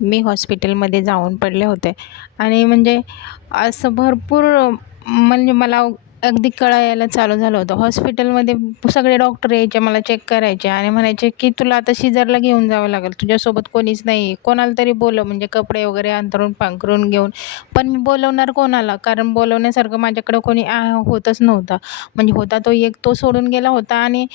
मी हॉस्पिटलमध्ये जाऊन पडले होते आणि म्हणजे असं भरपूर म्हणजे मला अगदी कळायला चालू झालं होतं. हॉस्पिटलमध्ये सगळे डॉक्टर यायचे, मला चेक करायचे आणि म्हणायचे, की "तुला आता सीझरला घेऊन जावं लागेल. तुझ्यासोबत कोणीच नाही. कोणाला तरी बोलव." म्हणजे कपडे वगैरे अंथरूण पांघरून घेऊन. पण मी बोलवणार कोणाला? कारण बोलवण्यासारखं माझ्याकडं कोणी होतच नव्हतं. म्हणजे होता तो एक, तो सोडून गेला होता आणि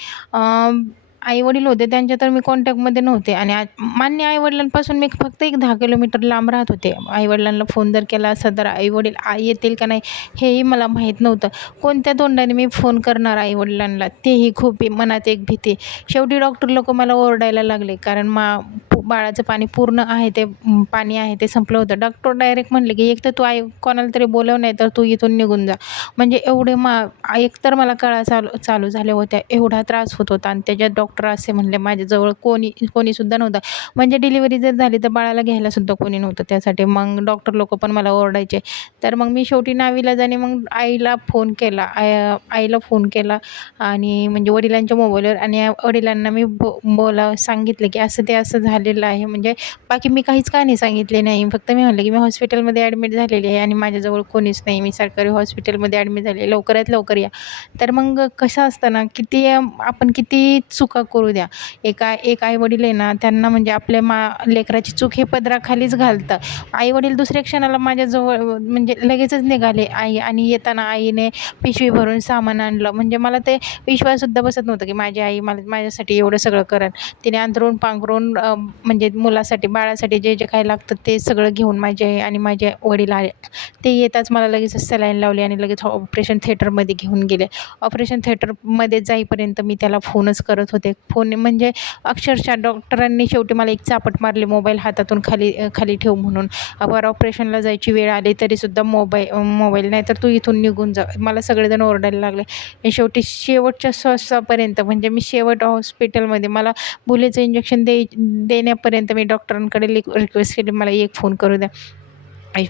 आई-वडील होते त्यांच्या तर मी कॉन्टॅक्टमध्ये नव्हते आणि मान्य आई-वडिलांपासून मी फक्त एक 10 किलोमीटर लांब राहत होते. आई-वडिलांना फोन जर केला असता तर आई-वडील येतील का नाही हेही मला माहीत नव्हतं. कोणत्या तोंडाने मी फोन करणार आई-वडिलांना तेही खूप मनात एक भीती. शेवटी डॉक्टर लोकं मला ओरडायला लागले कारण बाळाचं पाणी पूर्ण आहे ते पाणी आहे ते संपलं होतं. डॉक्टर डायरेक्ट म्हणले, की "एक तर तू कोणाला तरी बोलव नाही तर तू इथून निघून जा." म्हणजे एवढे एकतर मला कळा चालू चालू झाल्या होत्या, एवढा त्रास होत होता आणि त्याच्यात डॉक्टर असे म्हणले माझ्याजवळ कोणीसुद्धा नव्हतं. म्हणजे डिलिव्हरी जर झाली तर बाळाला घ्यायलासुद्धा कोणी नव्हतं त्यासाठी. मग डॉक्टर लोकं पण मला ओरडायचे. तर मग मी शेवटी नाईलाजाने मग आईला फोन केला. आईला फोन केला आणि म्हणजे वडिलांच्या मोबाईलवर आणि वडिलांना मी सांगितलं, की असं ते असं झालेलं आहे. म्हणजे बाकी मी काहीच कहाणी सांगितली नाही. फक्त मी म्हटलं, की मी हॉस्पिटलमध्ये ॲडमिट झालेली आहे आणि माझ्याजवळ कोणीच नाही. मी सरकारी हॉस्पिटलमध्ये ॲडमिट झाले. लवकरात लवकर या. तर मग कसं असतं ना, आपण किती चुका करू द्या. एक आई-वडील आहे ना, त्यांना म्हणजे आपल्या लेकराची चूक हे पदराखालीच घालतं. आई-वडील दुसऱ्या क्षणाला माझ्याजवळ म्हणजे लगेचच निघाले. आणि येताना आईने पिशवी भरून सामान आणलं. म्हणजे मला ते विश्वाससुद्धा बसत नव्हतं, की माझी आई माझ्यासाठी एवढं सगळं करेल. तिने अंथरूण पांघरून म्हणजे मुलासाठी, बाळासाठी जे काही लागतं ते सगळं घेऊन माझी आई आणि माझे वडील आले. ते येताच मला लगेच सलाईन लावली आणि लगेच ऑपरेशन थिएटरमध्ये घेऊन गेले. ऑपरेशन थिएटरमध्ये जाईपर्यंत मी त्याला फोनच करत होते. फोन म्हणजे अक्षरशः डॉक्टरांनी शेवटी मला एक चापट मारली, मोबाईल हातातून खाली ठेव म्हणून. ऑपरेशनला जायची वेळ आली तरीसुद्धा मोबाईल नाही तर तू इथून निघून जा. मला सगळेजण ओरडायला लागले. आणि शेवटी शेवटच्या श्वासापर्यंत म्हणजे मी शेवट हॉस्पिटलमध्ये मला भुलेचं इंजेक्शन देण्यापर्यंत मी डॉक्टरांकडे रिक्वेस्ट केली, मला एक फोन करू द्या.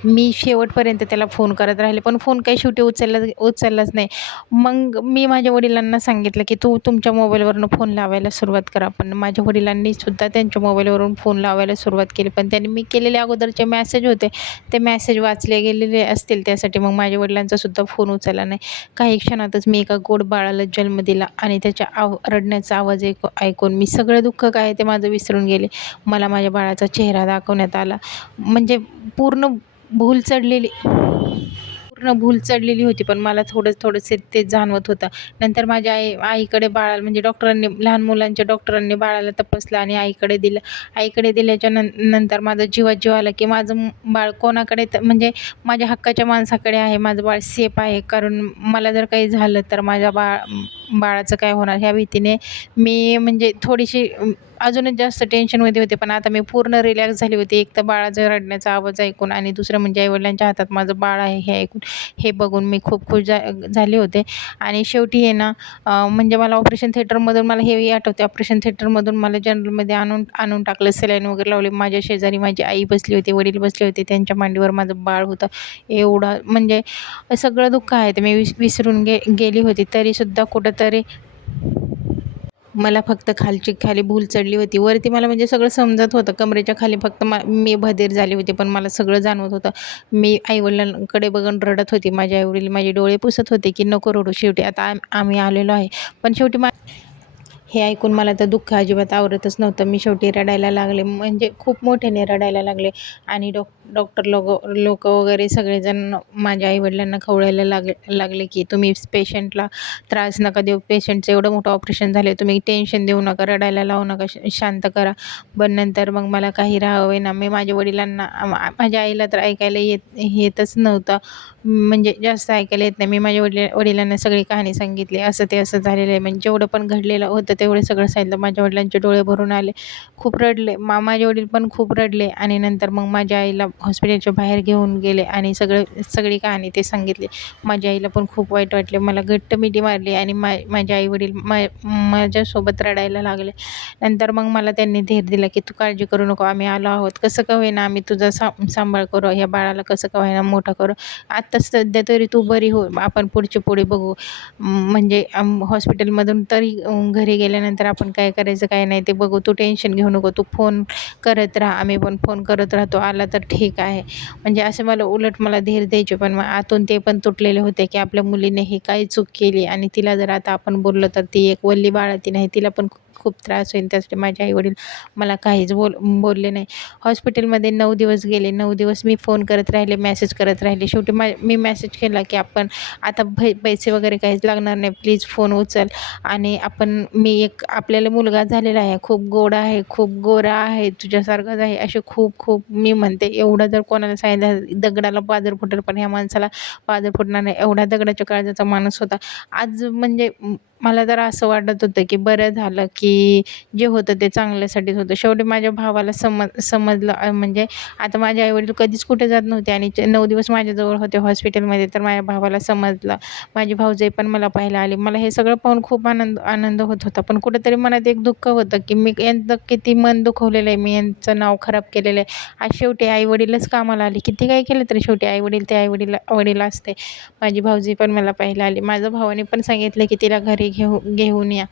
मी शेवटपर्यंत त्याला फोन करत राहिले, पण फोन काही शेवटी उचललाच नाही. मग मी माझ्या वडिलांना सांगितलं, की तुमच्या मोबाईलवरून फोन लावायला सुरुवात करा. पण माझ्या वडिलांनी सुद्धा त्यांच्या मोबाईलवरून फोन लावायला सुरुवात केली. पण त्यांनी मी केलेले अगोदरचे मेसेज होते, ते मेसेज वाचले गेलेले असतील त्यासाठी मग माझ्या वडिलांचा सुद्धा फोन उचलला नाही. काही क्षणातच मी एका गोड बाळाला जन्म दिला आणि त्याच्या रडण्याचा आवाज ऐकून मी सगळं दुःख काय आहे ते माझं विसरून गेले. मला माझ्या बाळाचा चेहरा दाखवण्यात आला. म्हणजे पूर्ण भूल चढलेली होती, पण मला थोडंसं ते जाणवत होतं. नंतर माझ्या आईकडे बाळाला म्हणजे लहान मुलांच्या डॉक्टरांनी बाळाला तपासलं आणि आईकडे दिलं. आईकडे दिल्याच्या नंतर माझा जीवात जीव आला, की माझं बाळ कोणाकडे म्हणजे माझ्या हक्काच्या माणसाकडे आहे. माझं बाळ सेफ आहे. कारण मला जर काही झालं तर माझ्या बाळाचं काय होणार ह्या भीतीने मी म्हणजे थोडीशी अजूनच जास्त टेन्शनमध्ये होते. पण आता मी पूर्ण रिलॅक्स झाली होती. एक तर बाळाचा रडण्याचा आवाज ऐकून आणि दुसरं म्हणजे आई-वडिलांच्या हातात माझं बाळ आहे हे ऐकून. हे बघून मी खूप खुश झाले होते. आणि शेवटी आहे ना म्हणजे मला ऑपरेशन थिएटरमधून मला हेही आठवते, ऑपरेशन थिएटरमधून मला जनरलमध्ये आणून टाकलं. सलाईन वगैरे लावली. माझ्या शेजारी माझी आई बसली होती, वडील बसले होते. त्यांच्या मांडीवर माझं बाळ होतं. एवढं म्हणजे सगळं दुःख आहे ते मी विसरून गेली होती. तरीसुद्धा कुठंतरी मला फक्त खाली भूल चढली होती. वरती मला म्हणजे सगळं समजत होतं. कमरेच्या खाली फक्त मी बधीर झाली होती. पण मला सगळं जाणवत होतं. मी आई-वडिलांकडे बघून रडत होती. माझे आई-वडील माझे डोळे पुसत होते, की "नको रडू. शेवटी आता आम्ही आलेलो आहे." पण शेवटी हे ऐकून मला तर दुःख अजिबात आवरतच नव्हतं. मी शेवटी रडायला लागले. म्हणजे खूप मोठ्याने रडायला लागले आणि डॉक्टर लोकं वगैरे सगळेजण माझ्या आई-वडिलांना खवळायला लागले, की "तुम्ही पेशंटला त्रास नका देऊ. पेशंटचं एवढं मोठं ऑपरेशन झालं तुम्ही टेन्शन देऊ नका, रडायला लावू नका, शांत करा." पण नंतर मग मला काही राहावेना. मी माझ्या वडिलांना माझ्या आईला तर ऐकायला येतच नव्हतं. म्हणजे जास्त ऐकायला येत नाही. मी माझ्या वडिलांना सगळी कहाणी सांगितली. असं ते असं झालेलं आहे. म्हणजे जेवढं पण घडलेलं होतं तेवढं सगळं सांगितलं. माझ्या वडिलांचे डोळे भरून आले. खूप रडले. माझे वडील पण खूप रडले आणि नंतर मग माझ्या आईला हॉस्पिटलच्या बाहेर घेऊन गेले आणि सगळी कहाणी ते सांगितली. माझ्या आईला पण खूप वाईट वाटले. मला घट्ट मिठी मारली आणि माझे आई-वडील माझ्यासोबत रडायला लागले. नंतर मग मला त्यांनी धीर दिला, की "तू काळजी करू नको, आम्ही आलो आहोत. कसं का होईना आम्ही तुझा सांभाळ करू, ह्या बाळाला कसं का होईना मोठं करू. आता सध्या तरी तू बरी हो, आपण पुढे बघू." म्हणजे हॉस्पिटलमधून तरी घरी गेल्यानंतर आपण काय करायचं काय नाही ते बघू. तू टेन्शन घेऊ नको. तू फोन करत राहा. आम्ही पण फोन करत राहतो. आला तर ठीक आहे. म्हणजे असं मला धीर द्यायचे. पण मग आतून ते पण तुटलेले होते, की आपल्या मुलीने ही काय चूक केली आणि तिला जर आता आपण बोललो तर ती एक वल्ली बाळंतीण आहे. तिला पण खूप त्रास होईल. त्यासाठी माझे आई-वडील मला काहीच बोलले नाही. हॉस्पिटलमध्ये 9 दिवस गेले. 9 दिवस मी फोन करत राहिले, मेसेज करत राहिले. शेवटी मी मेसेज केला, की आपण आता पैसे वगैरे काहीच लागणार नाही. प्लीज फोन उचल आणि आपल्याला मुलगा झालेला आहे. खूप गोड आहे, खूप गोरा आहे, तुझ्यासारखाच आहे. असे खूप मी म्हणते. एवढं जर कोणाला सांगितलं दगडाला पाझर फुटेल, पण ह्या माणसाला पाझर फुटणार नाही. एवढ्या दगडाच्या काळजाचा माणूस होता. आज म्हणजे मला तर असं वाटत होतं, की बरं झालं, की जे होतं ते चांगल्यासाठीच होतं. शेवटी माझ्या भावाला समजलं. म्हणजे आता माझे आई-वडील कधीच कुठे जात नव्हते आणि 9 दिवस माझ्याजवळ होते हॉस्पिटलमध्ये. तर माझ्या भावाला समजलं. माझी भाऊजाई पण मला पाहायला आली. मला हे सगळं पाहून खूप आनंद होत होता. पण कुठेतरी मनात एक दुःख होतं, की मी यांचं किती मन दुखवलेलं आहे. मी यांचं नाव खराब केलेलं आहे. आज शेवटी आई-वडीलच कामाला आले. किती काही केलं तरी शेवटी आई-वडील ते वडील असते. माझी भाऊजाई पण मला पाहायला आली. माझ्या भावाने पण सांगितलं, की तिला घरी घेऊन या.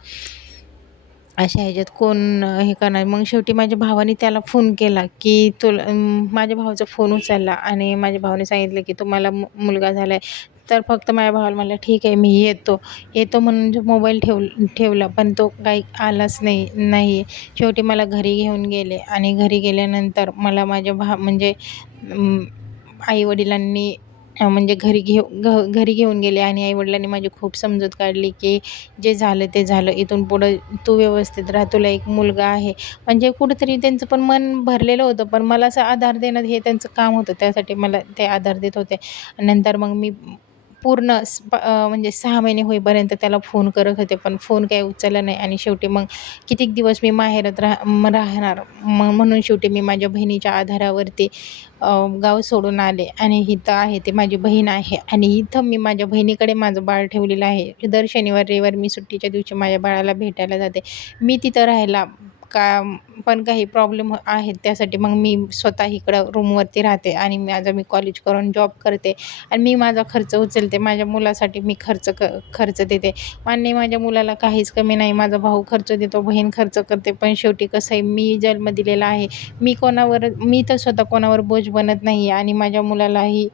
अशा ह्याच्यात कोण हे करणार. मग शेवटी माझ्या भावाने त्याला फोन केला, की माझ्या भावाचा फोन उचलला आणि माझ्या भावाने सांगितलं, की तुम्हाला मुलगा झाला आहे. तर फक्त माझ्या भावाला म्हटलं, "ठीक आहे, मी येतो." म्हणून जो मोबाईल ठेवला, पण तो काही आलाच नाही. शेवटी मला घरी घेऊन गेले आणि घरी गेल्यानंतर मला माझ्या म्हणजे आई-वडिलांनी म्हणजे घरी घेऊन गेले आणि आई-वडिलांनी माझी खूप समजूत काढली, की जे झालं ते झालं. इथून पुढं तू व्यवस्थित राहा. तुला एक मुलगा आहे. म्हणजे कुठेतरी त्यांचं पण मन भरलेलं होतं. पण मला असं आधार देणं हे त्यांचं काम होतं. त्यासाठी मला ते आधार देत होते. नंतर मग मी पूर्ण म्हणजे 6 महिने होईपर्यंत त्याला फोन करत होते. पण फोन काही उचलला नाही आणि शेवटी मग कितीक दिवस मी माहेरात राहणार. म्हणून शेवटी मी माझ्या बहिणीच्या आधारावरती गाव सोडून आले आणि इथं आहे ते माझी बहीण आहे आणि इथं मी माझ्या बहिणीकडे माझं बाळ ठेवलेलं आहे. दर शनिवार, रविवार मी सुट्टीच्या दिवशी माझ्या बाळाला भेटायला जाते. मी तिथं राहायला पण काही प्रॉब्लेम आहेत. त्यासाठी मग मी स्वतः इकडं रूमवरती राहते आणि मी कॉलेज करून जॉब करते आणि मी माझा खर्च उचलते. माझ्या मुलासाठी मी खर्च देते. मान्य माझ्या मुलाला काहीच कमी नाही. माझा भाऊ खर्च देतो, बहीण खर्च करते. पण शेवटी कसं आहे, मी जन्म दिलेला आहे. मी तर स्वतः कोणावर बोज बनत नाही आणि माझ्या मुलालाही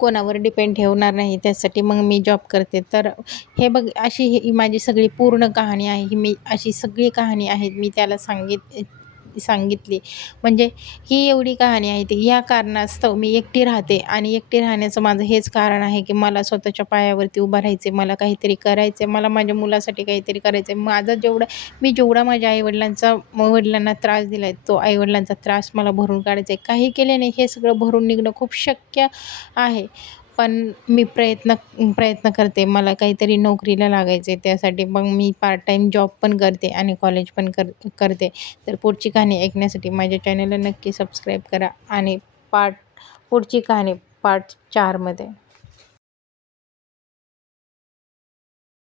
कोणावर डिपेंड ठेवणार नाही. त्यासाठी मग मी जॉब करते. तर हे बघ, अशी ही माझी सगळी पूर्ण कहाणी आहे. ही मी अशी सगळी कहाणी आहे मी त्याला सांगितली. म्हणजे ही एवढी कहाणी आहे. ती या कारणास्तव मी एकटी राहते आणि एकटी राहण्याचं माझं हेच कारण आहे, की मला स्वतःच्या पायावरती उभं राहायचं मला काहीतरी करायचं मला माझ्या मुलासाठी काहीतरी करायचं मी जेवढा माझ्या वडिलांना त्रास दिलाय, तो आई-वडिलांचा त्रास मला भरून काढायचा आहे. काही केल्याने हे सगळं भरून निघणं खूप शक्य आहे. पण मी प्रयत्न करते. मला काहीतरी नोकरीला लागायचं आहे. त्यासाठी मग मी पार्ट टाईम जॉब पण करते आणि कॉलेज पण करते. तर पुढची कहाणी ऐकण्यासाठी माझ्या चॅनलला नक्की सबस्क्राईब करा आणि पुढची कहाणी पार्ट 4 मध्ये